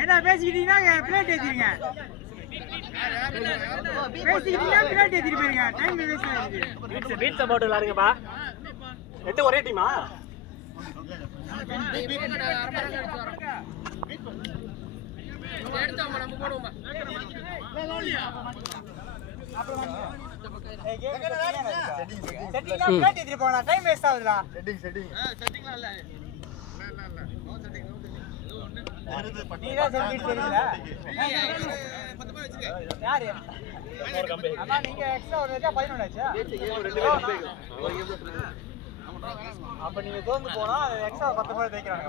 என்ன பேசிக்கிட்டீங்கன்னா plate ஏத்திடுங்க. பேசிக்கிட்டீங்கன்னா plate ஏத்திட்டு போயிருங்க. டைம் வேஸ்ட் ஆகுது. பீட்சா போட்டு விளையாடுங்கப்பா. எட்டு ஒரே டீமா? டைம் வேஸ்ட் ஆகுதுடா. அப்ப நீங்க தோந்து போனா எக்ஸ்ட்ரா 10 பேர் தேய்க்கிறாங்க.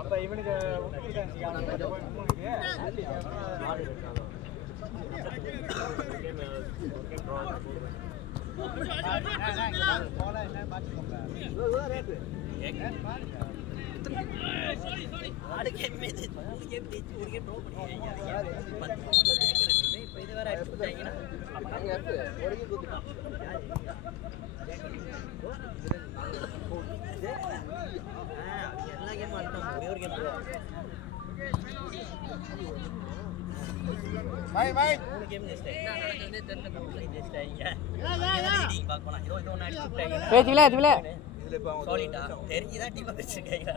அப்ப இவனுக்கு பேசிக்கல